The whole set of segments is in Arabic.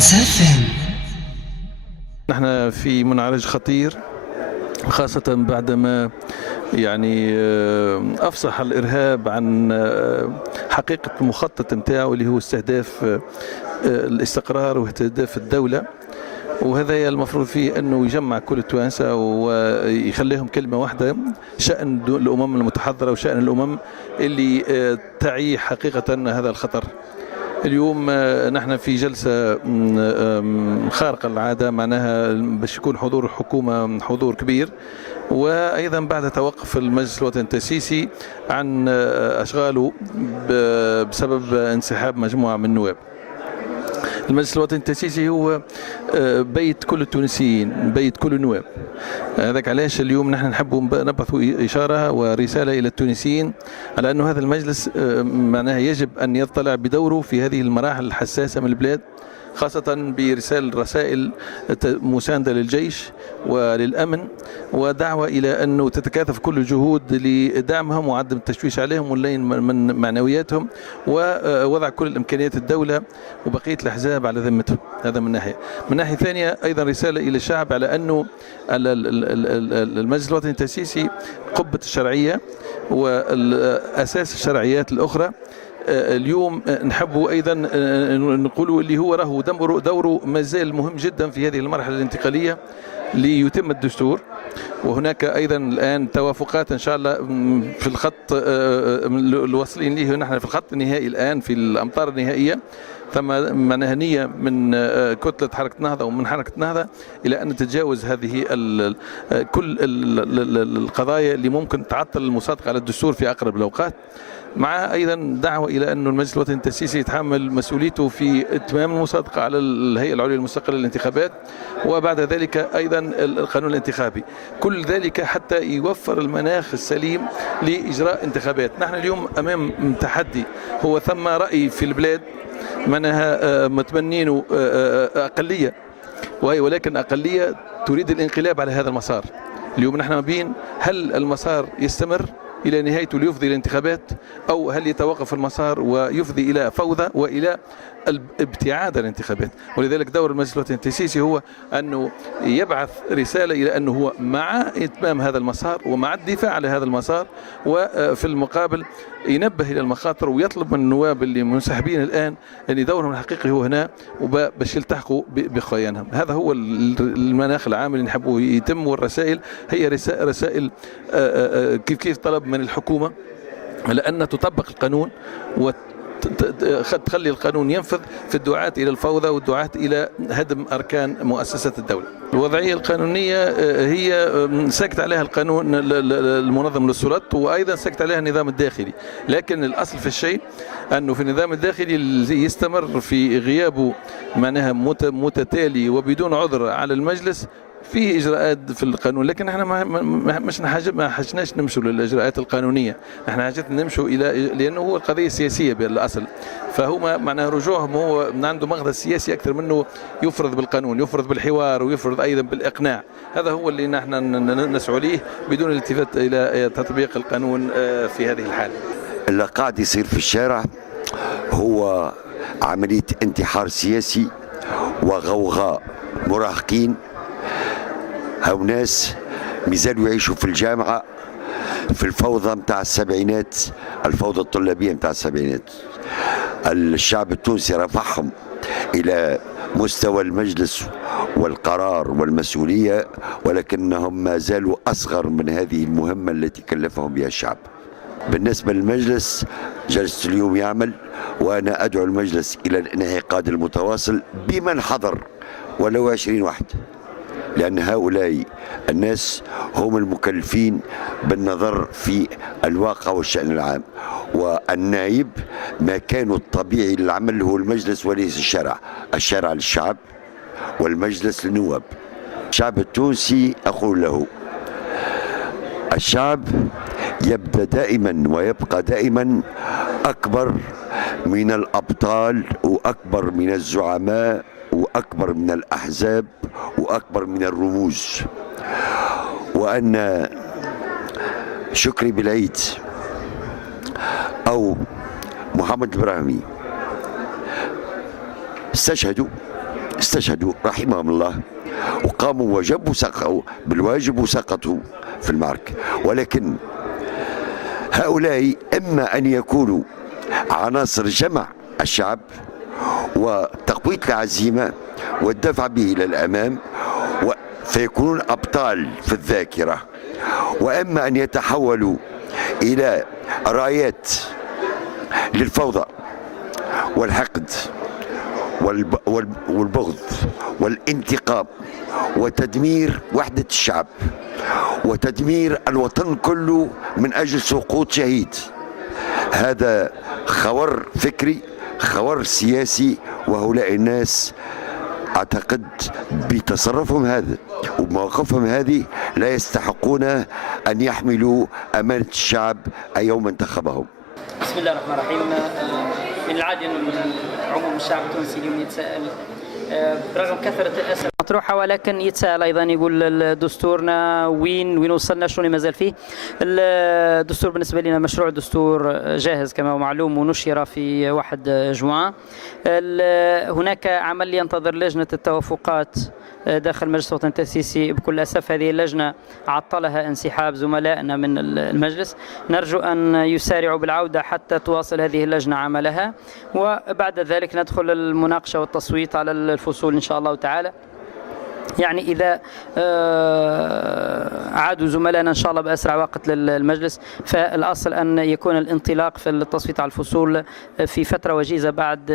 FM. نحن في منعرج خطير، خاصة بعدما أفصح الإرهاب عن حقيقة المخطط نتاعو اللي هو استهداف الاستقرار واستهداف الدولة. وهذا المفروض فيه أنه يجمع كل التوانسة ويخليهم كلمة واحدة، شأن الأمم المتحضرة وشأن الأمم اللي تعي حقيقة هذا الخطر. اليوم نحن في جلسة خارقة للعادة، معناها باش يكون حضور الحكومة حضور كبير، وأيضا بعد توقف المجلس الوطني التأسيسي عن أشغاله بسبب انسحاب مجموعة من النواب. المجلس الوطني التأسيسي هو بيت كل التونسيين، بيت كل النواب. هذاك علاش اليوم نحن نحب نبعث إشارة ورسالة إلى التونسيين على أنه هذا المجلس معناها يجب أن يطلع بدوره في هذه المراحل الحساسة من البلاد، خاصة برسالة رسائل مساندة للجيش وللأمن، ودعوة إلى أنه تتكاثف كل الجهود لدعمهم وعدم التشويش عليهم واللين من معنوياتهم، ووضع كل الإمكانيات الدولة وبقية الأحزاب على ذمتهم. هذا من ناحية. من ناحية ثانية أيضا رسالة إلى الشعب على أنه المجلس الوطني التأسيسي قبة الشرعية وأساس الشرعيات الأخرى. اليوم نحب أيضا نقولوا اللي هو راهو دوره ما زال مهم جدا في هذه المرحلة الانتقالية ليتم الدستور. وهناك أيضا الآن توافقات إن شاء الله في الخط الواصلين له، نحن في الخط النهائي الآن في الأمطار النهائية. ثم معناها نية من كتلة حركة نهضة ومن حركة نهضة إلى أن نتجاوز هذه كل القضايا اللي ممكن تعطل المصادقة على الدستور في أقرب الأوقات، مع أيضا دعوة إلى أن المجلس الوطني التأسيسي يتحمل مسؤوليته في إتمام المصادقة على الهيئة العليا المستقلة للانتخابات، وبعد ذلك أيضا القانون الانتخابي. كل ذلك حتى يوفر المناخ السليم لإجراء انتخابات. نحن اليوم أمام تحدي، هو ثم رأي في البلاد معناها متبنين أقلية، ولكن أقلية تريد الانقلاب على هذا المسار. اليوم نحن ما بين هل المسار يستمر إلى نهايته ليفضي الانتخابات، أو هل يتوقف المسار ويفضي إلى فوضى وإلى ابتعاد الانتخابات. ولذلك دور المجلس الوطني التأسيسي هو أنه يبعث رسالة إلى أنه هو مع إتمام هذا المسار ومع الدفاع على هذا المسار، وفي المقابل ينبه إلى المخاطر ويطلب من النواب اللي منسحبين الآن أن دورهم الحقيقي هو هنا وباش يلتحقوا بخوانهم. هذا هو المناخ العام اللي نحبه يتم. والرسائل هي رسائل كيف طلب من الحكومة على أن تطبق القانون تخلي القانون ينفذ في الدعاة إلى الفوضى والدعاة إلى هدم أركان مؤسسة الدولة. الوضعية القانونية هي سكت عليها القانون المنظم للسلطات، وأيضا سكت عليها النظام الداخلي. لكن الأصل في الشيء أنه في النظام الداخلي يستمر في غيابه معناها متتالي وبدون عذر على المجلس في اجراءات في القانون. لكن احنا ما حاجناش نمشوا للاجراءات القانونيه، احنا حاجتنا نمشوا الى لانه هو القضيه السياسيه بالاصل، فهما معناه رجوعهم هو من عنده مغزى سياسي اكثر منه يفرض بالقانون، يفرض بالحوار ويفرض ايضا بالاقناع. هذا هو اللي نحن نسعى ليه بدون الالتفات الى تطبيق القانون في هذه الحاله. اللي قاعد يصير في الشارع هو عمليه انتحار سياسي وغوغاء مراهقين، هاو ناس مازالوا يعيشوا في الجامعة في الفوضى متاع السبعينات، الفوضى الطلابية متاع السبعينات. الشعب التونسي رفعهم إلى مستوى المجلس والقرار والمسؤولية، ولكنهم ما زالوا أصغر من هذه المهمة التي كلفهم بها الشعب. بالنسبة للمجلس، جلسة اليوم يعمل، وأنا أدعو المجلس إلى الانعقاد المتواصل بمن حضر ولو 20 واحد، لأن هؤلاء الناس هم المكلفين بالنظر في الواقع والشأن العام، والنائب مكانه الطبيعي للعمل هو المجلس وليس الشارع للشعب والمجلس للنواب. الشعب التونسي أقول له الشعب يبدأ دائما ويبقى دائما أكبر من الأبطال وأكبر من الزعماء وأكبر من الأحزاب وأكبر من الرموز. وأن شكري بالعيد أو محمد البراهيمي استشهدوا استشهدوا رحمهم الله وقاموا وجبوا سقطوا بالواجب وسقطوا في المعركة. ولكن هؤلاء إما أن يكونوا عناصر جمع الشعب وتقوية العزيمة والدفع به إلى الأمام فيكونون أبطال في الذاكرة، وإما أن يتحولوا إلى رايات للفوضى والحقد والبغض والانتقام وتدمير وحدة الشعب وتدمير الوطن كله من أجل سقوط شهيد. هذا خور فكري، خور سياسي، وهؤلاء الناس أعتقد بتصرفهم هذا وبمواقفهم هذه لا يستحقون أن يحملوا أمانة الشعب يوم انتخبهم. بسم الله الرحمن الرحيم. من العادي أن عموم الشعب التونسي اليوم يتساءل برغم كثرة الأسئلة مطروحة، ولكن يتساءل أيضا يقول دستورنا وين وصلنا، شنو اللي مازال فيه. الدستور بالنسبة لنا مشروع دستور جاهز كما هو معلوم ونشر في 1 جوان. هناك عمل ينتظر لجنة التوافقات داخل مجلس الوطني التأسيسي. بكل أسف هذه اللجنة عطلها انسحاب زملائنا من المجلس، نرجو أن يسارعوا بالعودة حتى تواصل هذه اللجنة عملها، وبعد ذلك ندخل المناقشة والتصويت على الفصول إن شاء الله تعالى. يعني إذا عادوا زملائنا إن شاء الله بأسرع وقت للمجلس، فالأصل أن يكون الانطلاق في التصويت على الفصول في فترة وجيزة بعد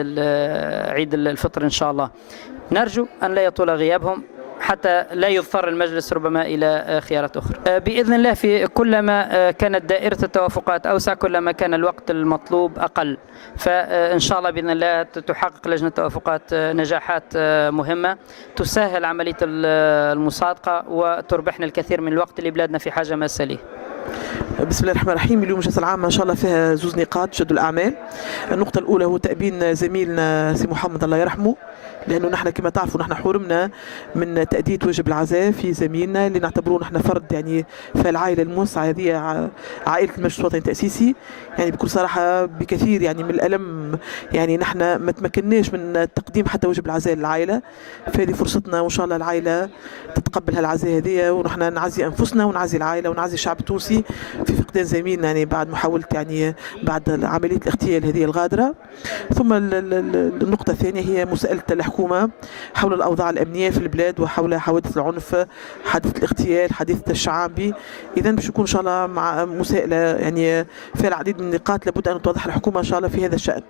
عيد الفطر إن شاء الله. نرجو أن لا يطول غيابهم حتى لا يضطر المجلس ربما إلى خيارات أخرى. بإذن الله في كلما كانت دائرة التوافقات أوسع كلما كان الوقت المطلوب أقل، فإن شاء الله بإذن الله تحقق لجنة التوافقات نجاحات مهمة تسهل عملية المصادقة وتربحنا الكثير من الوقت اللي بلادنا في حاجة ماسة ليه. بسم الله الرحمن الرحيم. اليوم الجلسة العامة إن شاء الله فيها زوز نقاط شد الأعمال. النقطة الأولى هو تأبين زميلنا سي محمد الله يرحمه، لأنه نحن كما تعرفوا نحن حرمنا من تأدية واجب العزاء في زميلنا اللي نعتبروه نحن فرد يعني في العائلة الموسعة هذه عائلة المجلس الوطني التأسيسي. يعني بكل صراحة بكثير يعني من الألم يعني نحن ما تمكناش من تقديم حتى واجب العزاء للعائلة، فهذه فرصتنا وإن شاء الله العائلة تتقبل هالعزاء هذه، ونحن نعزي أنفسنا ونعزي العائلة ونعزي الشعب التونسي في فقدان زميلنا يعني بعد محاولة يعني بعد عملية الاغتيال هذه الغادرة. ثم النقطة الثانية هي مسألة الحكومة حول الأوضاع الأمنية في البلاد وحول حوادث العنف، حادثة الاغتيال، حادثة الشعابي. إذا باش يكون إن شاء الله مع مساءلة يعني فيها العديد من النقاط لابد أن توضح الحكومة إن شاء الله في هذا الشأن.